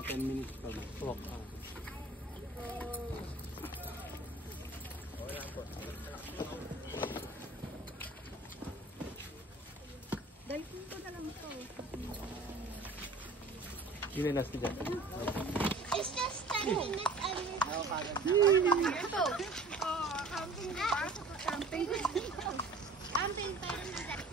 Mga 10 minutes pa ba? Walk. Dalhin ko na lang ito. Yun yung last dyan. It's just 10 minutes and Ito. Camping ba? Camping. camping pa rin na dahil.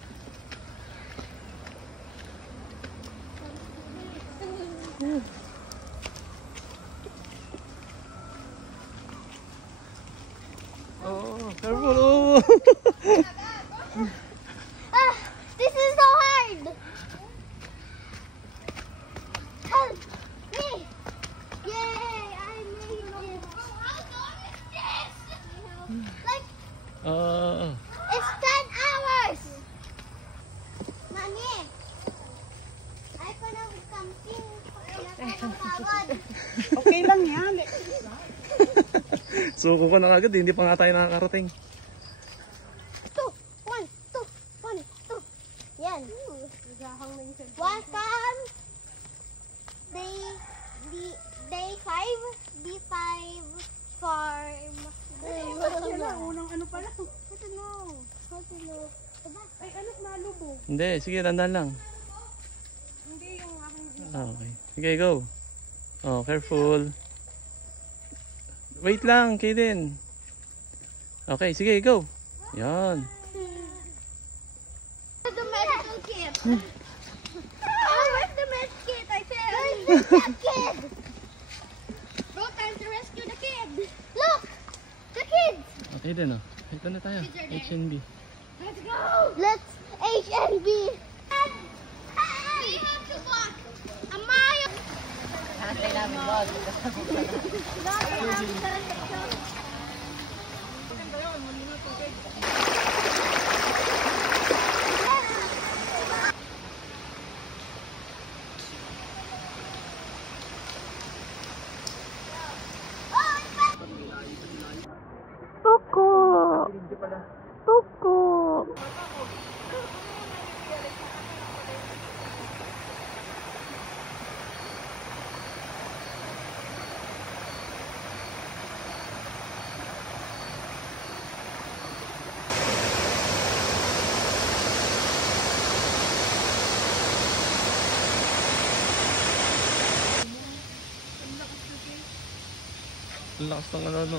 Oh, careful! Oh. This is so hard! Help me! Yay! I made it! How long is this? Like, it's 10 hours! Mami! I gonna camping. Nakakapagod. Okay lang yan. Suko ko na agad, hindi pa nga tayo nakakarating. 2, 1, 2, 1, 2. Yan. Welcome. Day 5. D5 farm. Unang ano pala? Hello. Ay, anak malubog. Hindi, sige, tandaan lang. Hindi yung aking Okay. Sige, go. Oh, careful. Wait lang, Kaden. Okay, sige, go. Yan. The medical kit. Oh, where's the med kit? I fell. Where's the kid? Bro, time to rescue the kid. Look, the kids. Okay din, oh. Ito na tayo. HNB. Let's go. Let's HNB. We have to walk a mile. Antay namin, boss. Tuko. Tuko. Ang lakas ng ano.